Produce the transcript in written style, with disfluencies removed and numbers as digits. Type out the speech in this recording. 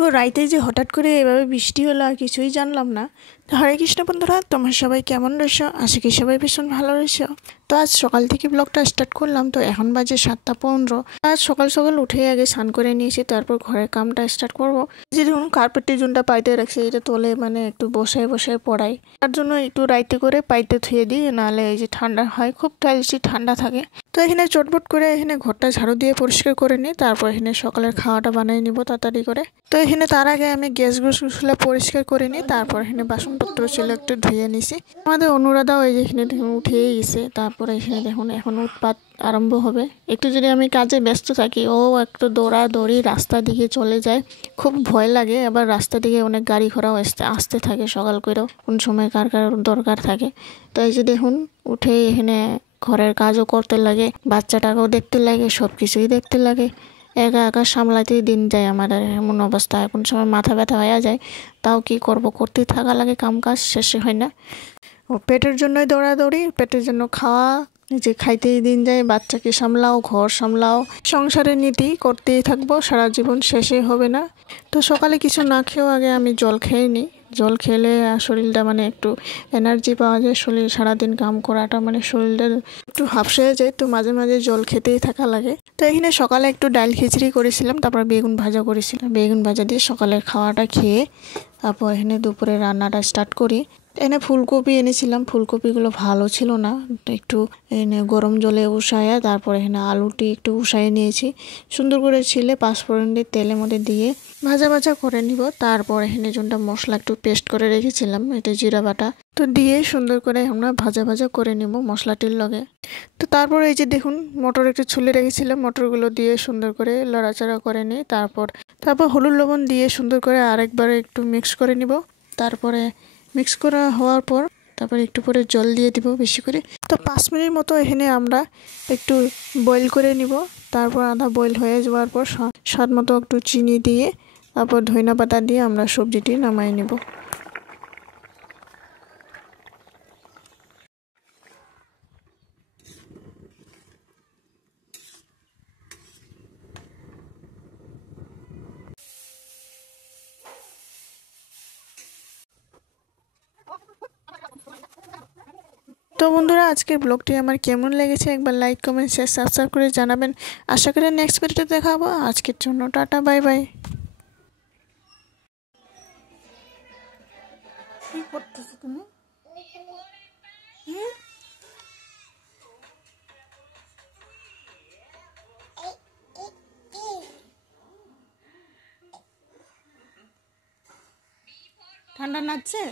তো রাইতে যে হঠাৎ করে এভাবে বৃষ্টি হলো আর কিছুই জানলাম না। তো হরে কৃষ্ণ বন্ধুরা, তোমরা সবাই কেমন রয়েছো? আশা করি সবাই ভীষণ ভালো রয়েছো। তো আজ সকাল থেকে ব্লগটা স্টার্ট করলাম। তো এখন বাজে 7:15। আজ সকাল সকাল উঠে আগে স্নান করে নিয়েছি, তারপর ঘরের কামটা স্টার্ট করব। যে ধরুন কার্পেটের জুনটা পাইতে রাখছে, এটা তোলে মানে একটু বসে বসে পড়াই, তার জন্য একটু রাইতে করে পাইতে ধুয়ে দিই, নাহলে এই যে ঠান্ডা হয়, খুব টাইলসি ঠান্ডা থাকে। তো এখানে চটপট করে এখানে ঘরটা ঝাড়ু দিয়ে পরিষ্কার করে নিই, তারপর এখানে সকালের খাওয়াটা বানিয়ে নিব তাড়াতাড়ি করে। তো এখানে তার আগে আমি গ্যাসগুলো পরিষ্কার করে নিই, তারপর এখানে বাসনপত্র ছিল একটু ধুয়ে নিছি। আমাদের অনুরাধাও এই যে এখানে উঠেই গেছে। তারপরে এখানে দেখুন এখন উৎপাত আরম্ভ হবে। একটু যদি আমি কাজে ব্যস্ত থাকি, ও একটু দৌড়াদৌড়ি রাস্তা দিকে চলে যায়, খুব ভয় লাগে। আবার রাস্তা দিকে অনেক গাড়ি ঘোড়াও আসতে থাকে সকাল করেও, কোন সময় কার কার দরকার থাকে। তো এই যে দেখুন উঠে এখানে ঘরের কাজও করতে লাগে, বাচ্চাটাকেও দেখতে লাগে, সব কিছুই দেখতে লাগে। একা একা সামলাতেই দিন যায় আমার। আর এমন অবস্থা, এখন সময় মাথা ব্যথা হয়ে যায়, তাও কি করব, করতেই থাকা লাগে, কাম কাজ শেষে হয় না। ও পেটের জন্যই দৌড়াদৌড়ি, পেটের জন্য খাওয়া, নিজে খাইতেই দিন যায়, বাচ্চাকে সামলাও, ঘর সামলাও, সংসারের নীতি করতেই থাকবো, সারা জীবন শেষই হবে না। তো সকালে কিছু না খেয়েও আগে আমি জল খেয়ে নিই। জল খেলে শরীরটা মানে একটু এনার্জি পাওয়া যায়। শরীর সারাদিন কাম করাটা মানে শরীরটা একটু হাফসে যায়, তো মাঝে মাঝে জল খেতেই থাকা লাগে। তো এখানে সকালে একটু ডাল খিচড়ি করেছিলাম, তারপর বেগুন ভাজা করেছিলাম। বেগুন ভাজা দিয়ে সকালের খাওয়াটা খেয়ে তারপর এখানে দুপুরে রান্নাটা স্টার্ট করি। এনে ফুলকপি এনেছিলাম, ফুলকপিগুলো ভালো ছিল না, একটু এনে গরম জলে উসায়া, তারপর এখানে আলুটি একটু উসাইয়ে নিয়েছি, সুন্দর করে ছিলে পাঁচফোড়ন দিয়ে তেলের মধ্যে দিয়ে ভাজা ভাজা করে নিব। তারপর এখানে যোনটা মশলা একটু পেস্ট করে রেখেছিলাম, এটা জিরা বাটা, তো দিয়ে সুন্দর করে আমরা ভাজা ভাজা করে নিব মশলাটির লগে। তো তারপর এই যে দেখুন মটর একটু ছুলে রেখেছিলাম, মটরগুলো দিয়ে সুন্দর করে লড়াচড়া করে নিই। তারপর হলুদ লবণ দিয়ে সুন্দর করে আরেকবার একটু মিক্স করে নিব। তারপরে মিক্স করা হওয়ার পর তারপর একটু পরে জল দিয়ে দিব বেশি করে। তো 5 মিনিট মতো এখানে আমরা একটু বয়েল করে নিব। তারপর আধা বয়েল হয়ে যাওয়ার পর স্বাদ মতো একটু চিনি দিয়ে তারপর ধনিয়া পাতা দিয়ে আমরা সবজিটি নামাই নিব। তো বন্ধুরা, আজকের ব্লগটি আমার কেমন লেগেছে একবার লাইক কমেন্ট শেয়ার সাবস্ক্রাইব করে জানাবেন। আশা করি নেক্সট ভিডিওতে দেখা হবো। আজকের জন্য টাটা, বাই বাই। কি করতেছো তুমি? ঠান্ডা লাগছে?